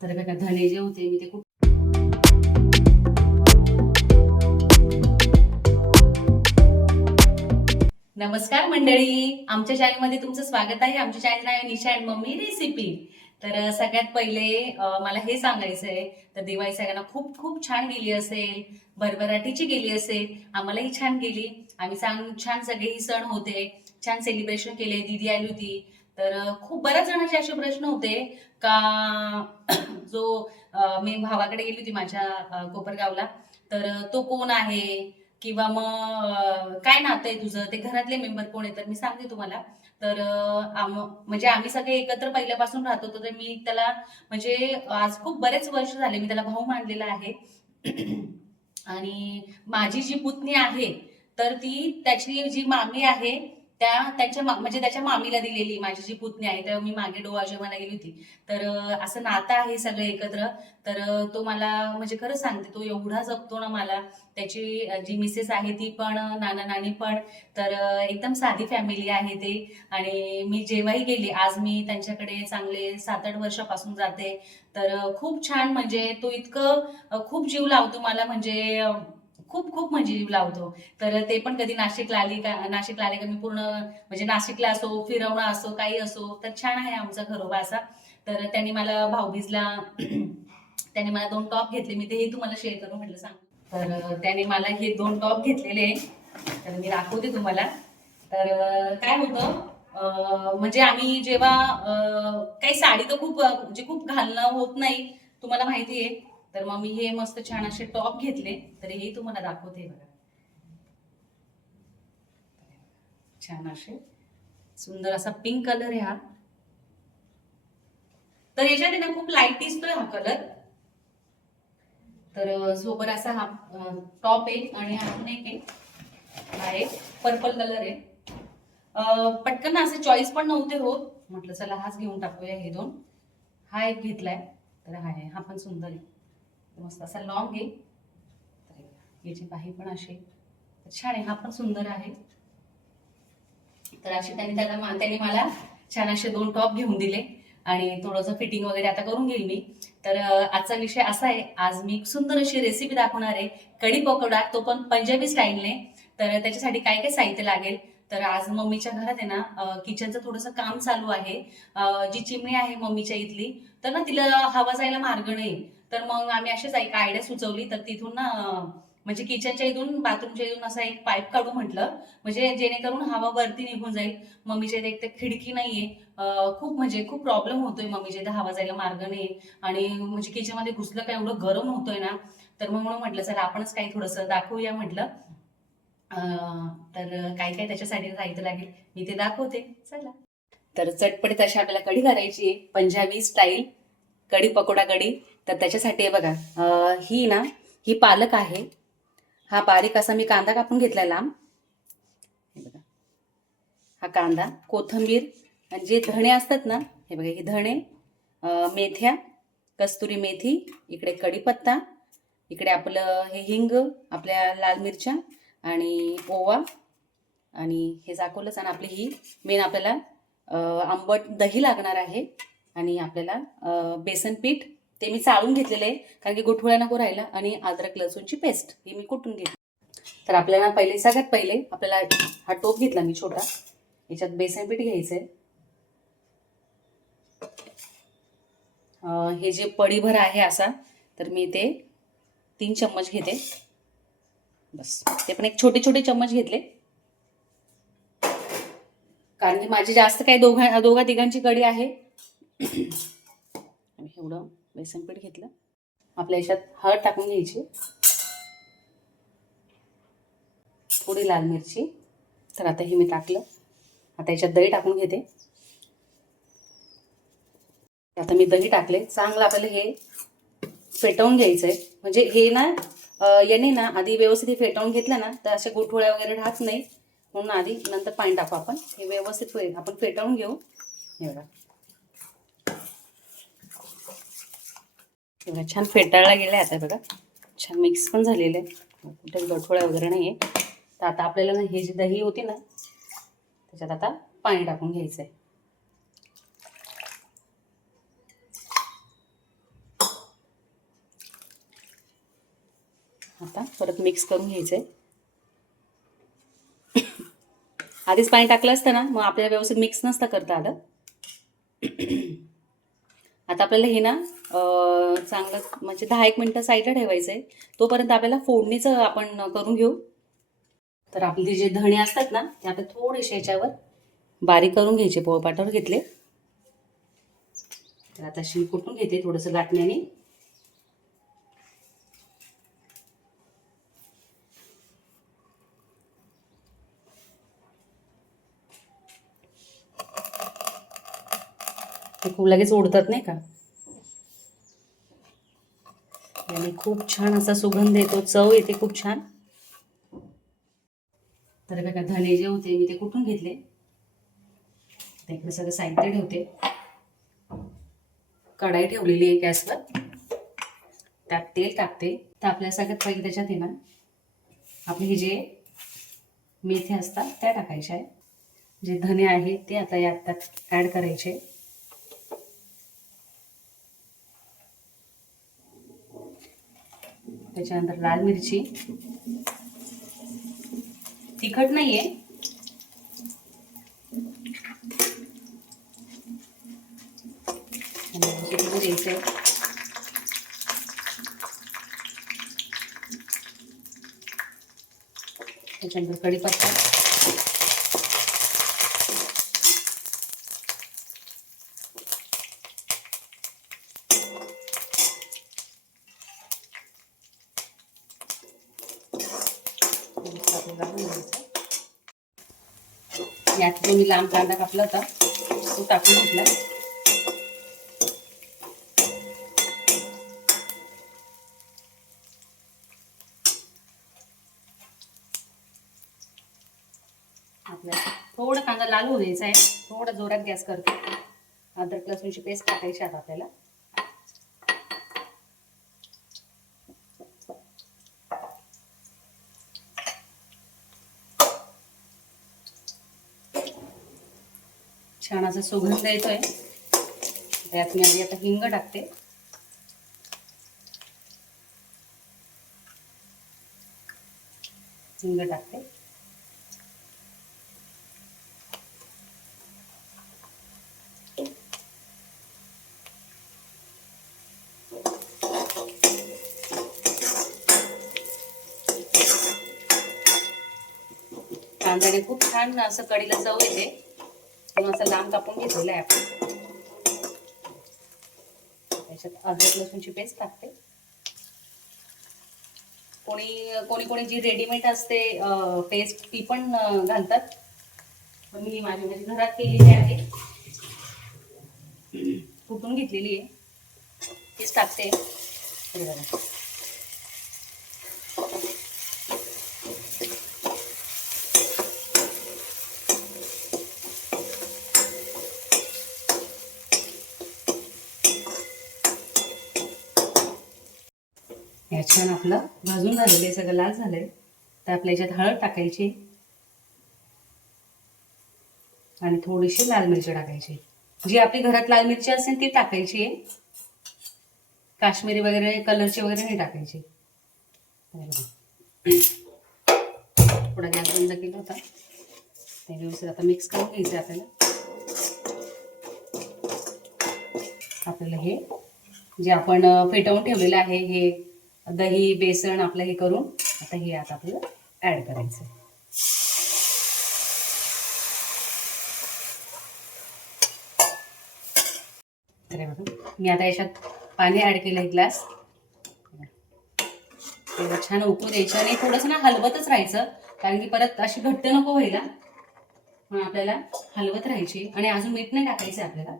तर काय धने जे होते मी ते खूप नमस्कार मंडळी. आमच्या चॅनलमध्ये तुमचं स्वागत आहे. आमच्या चॅनल आहे निशा अँड मम्मी रेसिपी तर सगळ्यात पहिले मला हे सांगायचं आहे. तर दिवाळी सगळ्यांना खूप खूप छान गेली असेल. भरभराटीची गेली असेल. आम्हालाही छान गेली. आम्ही सांग छान सगळेही सण होते. छान सेलिब्रेशन केले. दीदी आली होती. तर खूप बऱ्याच जणांचे असे प्रश्न होते का जो मी भावाकडे गेली होती माझ्या कोपरगावला तर तो कोण आहे? किंवा मग काय नातं आहे तुझं? ते घरातले मेंबर कोण आहे तर मी सांगते तुम्हाला. तर आम म्हणजे आम्ही सगळे एकत्र पहिल्यापासून राहतो तर मी त्याला म्हणजे आज खूप बरेच वर्ष झाले मी त्याला भाऊ मानलेला आहे. आणि माझी जी पुतणी आहे तर ती त्याची जी मामी आहे त्या त्यांच्या म्हणजे त्याच्या मामीला दिलेली माझी जी पुतणी आहे तेव्हा मी मागे डोळा जेव्हा गेली होती तर असं नातं आहे सगळं एकत्र तर तो मला म्हणजे खरं सांगते तो एवढा जपतो ना मला त्याची जी मिसेस आहे ती पण नाना नानी पण तर एकदम साधी फॅमिली आहे ते आणि मी जेव्हाही गेली आज मी त्यांच्याकडे चांगले सात आठ वर्षापासून जाते तर खूप छान म्हणजे तो इतकं खूप जीव लावतो मला म्हणजे खूप खूप म्हणजे जीव लावतो. तर ते पण कधी नाशिकला आली का नाशिकला आले का मी पूर्ण म्हणजे नाशिकला असो फिरवणं असो काही असो तर छान आहे आमचा घरोबा असा. तर त्यांनी मला भाऊबीजला त्यांनी मला दोन टॉप घेतले. मी तेही तुम्हाला शेअर करून म्हटलं सांग. तर त्याने मला हे दोन टॉप घेतलेले आहे. तर मी दाखवते तुम्हाला. तर काय होतं म्हणजे आम्ही जेव्हा काही साडी तर खूप म्हणजे खूप घालणं होत नाही. तुम्हाला माहिती आहे. तर मग मी हे मस्त छान असे टॉप घेतले तर हे तुम्हाला दाखवते बघा. छान असे. सुंदर असा पिंक कलर आहे हा. तर याच्यात ना खूप लाइट दिसतोय हा कलर तर सोबत असा हा टॉप आहे आणि अजून एक आहे. हा एक पर्पल कलर आहे. पटकन असे चॉईस पण नव्हते होत म्हटलं चला हाच घेऊन टाकूया हे दोन. हा एक घेतलाय. तर हा आहे. हा पण सुंदर आहे. मस्त असा लॉंग आहे. तर याची बाही पण अशी छान आहे. हा पण सुंदर आहे. तर असे त्यांनी त्याला त्यांनी मला छान असे दोन टॉप घेऊन दिले. आणि थोडंसं फिटिंग वगैरे आता करून घेईल मी. तर आजचा विषय असा आहे. आज मी सुंदर अशी रेसिपी दाखवणार आहे. कढी पकोडा तो पण पंजाबी स्टाईलने तर त्याच्यासाठी काय काय साहित्य लागेल? तर आज मम्मीच्या घरात आहे ना किचनचं थोडंसं काम चालू आहे. जी चिमणी आहे मम्मीच्या इथली तर ना तिला हवा जायला मार्ग नाही. तर मग आम्ही अशीच एक आयडिया सुचवली. तर तिथून ना म्हणजे किचनच्या इथून बाथरूमच्या इथून असा एक पाईप काढू म्हटलं. म्हणजे जेणेकरून हवा वरती निघून जाईल. मम्मीच्या इथे एक तर खिडकी नाहीये. खूप म्हणजे खूप प्रॉब्लेम होतोय मम्मीच्या इथे हवा जायला मार्ग नाही. आणि म्हणजे किचनमध्ये घुसलं का एवढं गरम होतोय ना तर मग म्हणून म्हटलं चला आपणच काही थोडंसं दाखवूया म्हटलं. तर काय काय त्याच्यासाठी साहित्य लागेल. मी ते दाखवते. चला. तर चटपटीत अशी आपल्याला कढी करायची आहे. पंजाबी स्टाईल कढी पकोडा कढी. तर त्याच्यासाठी बघा ही ना ही पालक आहे. हा बारीक असा मी कांदा कापून घेतलाय लांब. हे बघा. हा कांदा कोथिंबीर आणि जे धणे असतात ना हे बघा हे धणे मेथ्या कस्तुरी मेथी इकडे कढीपत्ता इकडे आपलं हे हिंग आपल्या लाल मिरच्या आणि ओवा आणि हे दाखवलंच आणि आपली ही मेन आपल्याला आंबट दही लागणार आहे आणि आपल्याला बेसन पीठ ते मी चाळून घेतलेले आहे कारण की गुठळ्या नको राहिला आणि अद्रक लसूणची पेस्ट ही मी कुटून घेतली. तर आपल्याला पहिले सगळ्यात पहिले आपल्याला हा टोप घेतला मी छोटा. याच्यात बेसन पीठ घ्यायचंय. हे जे पडीभर आहे असा तर मी ते तीन चम्मच घेते. बस ते पण एक छोटे छोटे चम्मच घेतले. कारण की माझी जास्त काही दोघा दोघा तिघांची कढी आहे. एवढं बेसन पीठ घेतलं. आपल्या याच्यात हळद टाकून घ्यायची. थोडी लाल मिरची. तर आता हे मी टाकलं. आता याच्यात दही टाकून घेते. आता मी दही टाकले. चांगलं आपल्याला हे फेटवून घ्यायचं आहे म्हणजे हे ना याने ना आधी व्यवस्थित हे फेटवून घेतलं ना तर अशा गुठोळ्या वगैरे राहत नाही. म्हणून आधी नंतर पाणी टाकू आपण. हे व्यवस्थित आपण फेटवून घेऊ. हे बघा. बघा छान फेटाळला गेला आता बघा. छान मिक्स पण झालेलं आहे. कुठे गठोळ्या वगैरे नाही आहे तर आता आपल्याला ना हे जी दही होती ना त्याच्यात आता पाणी टाकून घ्यायचं आहे आता परत मिक्स करून घ्यायचं आहे आधीच पाणी टाकलं असतं ना मग आपल्याला व्यवस्थित मिक्स नसता करता आलं. आता आपल्याला हे ना चांगलं म्हणजे दहा एक मिनटं साईडला ठेवायचं आहे तोपर्यंत आपल्याला फोडणीचं आपण करून घेऊ. तर आपले जे धणे असतात ना ते आपण थोडेसे याच्यावर बारीक करून घ्यायचे पोळपाटावर घेतले. तर आता शिळ कुटून घेते थोडंसं लाटण्याने. ते खूप लगेच ओढतात नाही का आणि खूप छान असा सुगंध येतो चव येते खूप छान. तर बघा धने जे होते मी ते कुठून घेतले? इकडे सगळं साहित्य ठेवते. कढाई ठेवलेली आहे गॅसवर. त्यात तेल टाकते. तर आपल्या सगळ्यात पहिले त्याच्यात आहे ना आपले हे जे मेथी असतात त्या टाकायच्या आहे जे धने आहे ते आता यात त्यात ॲड करायचे. त्याच्यानंतर लाल मिरची. तिखट नाही आहे शिजवून त्याच्यानंतर कढीपत्ता आपल्याला घालून घ्यायचं. यात जो मी लांब कांदा कापला होता. तो टाकून घेतला. आपल्याला थोडं कांदा लाल होऊ द्यायचा आहे. थोडं जोरात गॅस करतो. अद्रक लसूणची पेस्ट टाकायची आता आपल्याला. छान असा सुगंध येतोय त्यात मी आधी आता हिंग टाकते. हिंग टाकते. कांद्याने खूप छान असं कढीला चव येते. म्हणून असं लांब कापून घेतलेला आहे आपण. त्याच्यात अद्रक लसूणची पेस्ट टाकते. कोणी कोणी कोणी जी रेडीमेड असते पेस्ट ती पण घालतात. मी माझी माझी घरात केलेली आहे. कुठून घेतलेली आहे? तीच टाकते. बघा. छान आपलं भाजून झालेलं आहे सगळं लाल झालंय. तर आपल्या याच्यात हळद टाकायची. आणि थोडीशी लाल मिरची टाकायची. जी आपली घरात लाल मिरची असेल ती टाकायची. आहे काश्मीरी वगैरे कलरची वगैरे नाही टाकायची. थोडा गॅस बंद केला होता. ते व्यवस्थित आता मिक्स करून घ्यायचं आपल्याला. आपल्याला हे जे आपण फेटवून ठेवलेलं आहे हे दही बेसन आपलं हे करून आता हे आता आपल्याला ऍड करायचं. अरे बघा मी आता याच्यात पाणी ऍड केलं एक ग्लास तेव्हा छान उकळू द्यायचं आणि थोडंसं ना हलवतच राहायचं कारण की परत अशी घट्ट नको व्हायला. म्हणून आपल्याला हलवत राहायची आणि अजून मीठ नाही टाकायचं आपल्याला.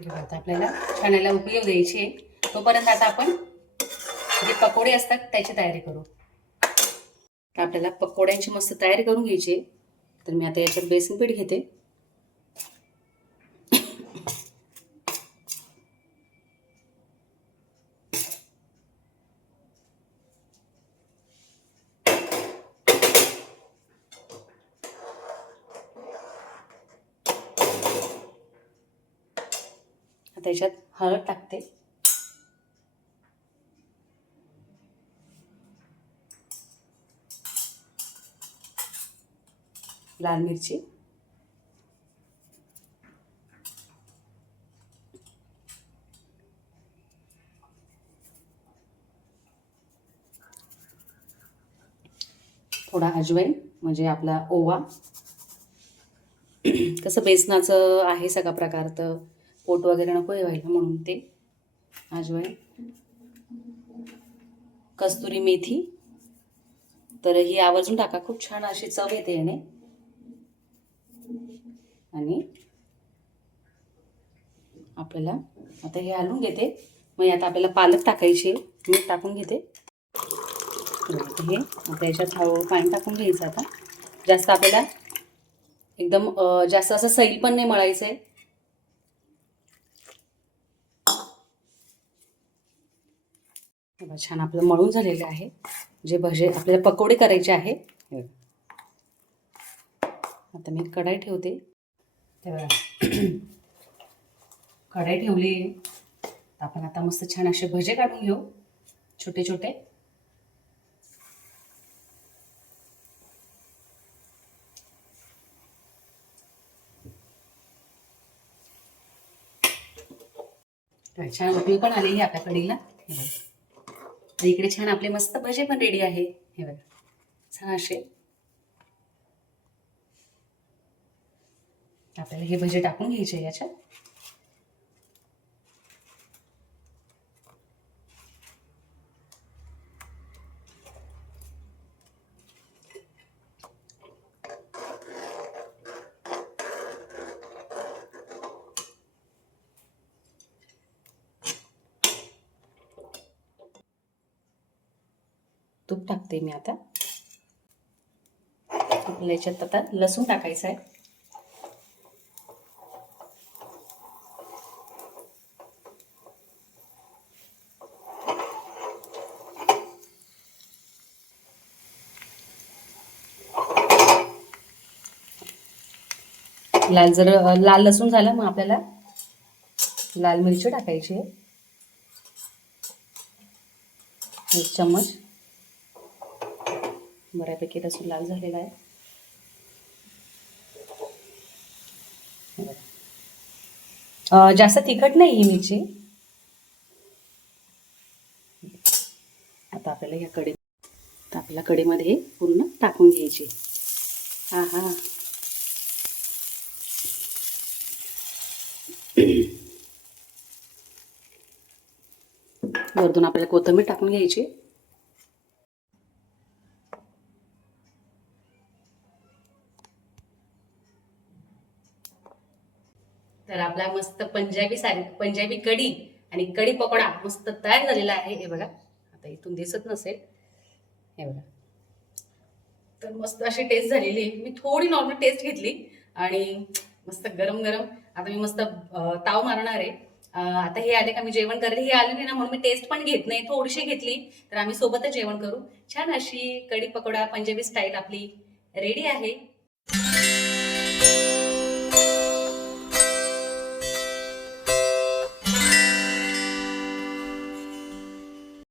आता आपल्याला छानाला उपयोग द्यायची आहे. तोपर्यंत आता आपण जे पकोडे असतात त्याची तयारी करू. तर आपल्याला पकोड्यांची मस्त तयारी करून घ्यायची आहे. तर मी आता याच्यात बेसन पीठ घेते. त्याच्यात हळद टाकते. लाल मिरची. थोडा अजवाईन म्हणजे आपला ओवा. कसं बेसनाचं आहे सगळा प्रकार तर पोट वगैरे नको हे व्हायला म्हणून ते अजवाईन कस्तुरी मेथी. तर ही आवर्जून टाका. खूप छान अशी चव येते याने. आणि आपल्याला आता हे हलवून घेते. मग आता आपल्याला पालक टाकायचे. मीठ टाकून घेते. हे आता याच्यात हळूहळू पाणी टाकून घ्यायचं आता. जास्त आपल्याला एकदम जास्त असं सैल पण नाही मळायचं आहे बघा, छान आपलं मळून झालेलं आहे. जे भजे आपल्याला पकोडे करायचे आहे. आता मी कढाई ठेवते. तेव्हा कढाई ठेवली. आपण आता मस्त छान असे भजे काढून घेऊ. छोटे छोटे. छान उकळी पण आलेली आपल्या कडीला आणि इकडे छान आपले मस्त भजे पण रेडी आहे. हे बघा. छान असे. आपल्याला हे भजे टाकून घ्यायचे याच्यात. तूप टाकते मी आता. आपल्याला याच्यात आता लसूण टाकायचं आहे. लाल जर लाल लसूण झालं मग आपल्याला लाल मिरची टाकायची आहे. एक चम्मच. बऱ्यापैकी लसूण लाल झालेला आहे. जास्त तिखट नाही ही मिरची. आता आपल्याला या कढी आता आपल्याला कढीमध्ये हे पूर्ण टाकून घ्यायची. हा हा. वरतून आपल्याला कोथिंबीर टाकून घ्यायची. मस्त पंजाबी सारी पंजाबी कढी आणि कढी पकोडा मस्त तयार झालेला आहे. हे बघा आता इथून दिसत नसेल. हे बघा. तर मस्त अशी टेस्ट झालेली. आहे मी थोडी नॉर्मल टेस्ट घेतली आणि मस्त गरम गरम. आता मी मस्त ताव मारणार आहे. आता हे आले का मी जेवण करेल हे आले नाही ना म्हणून मी टेस्ट पण घेत नाही. थोडीशी घेतली तर आम्ही सोबतच जेवण करू. छान अशी कढी पकोडा पंजाबी स्टाईल आपली रेडी आहे.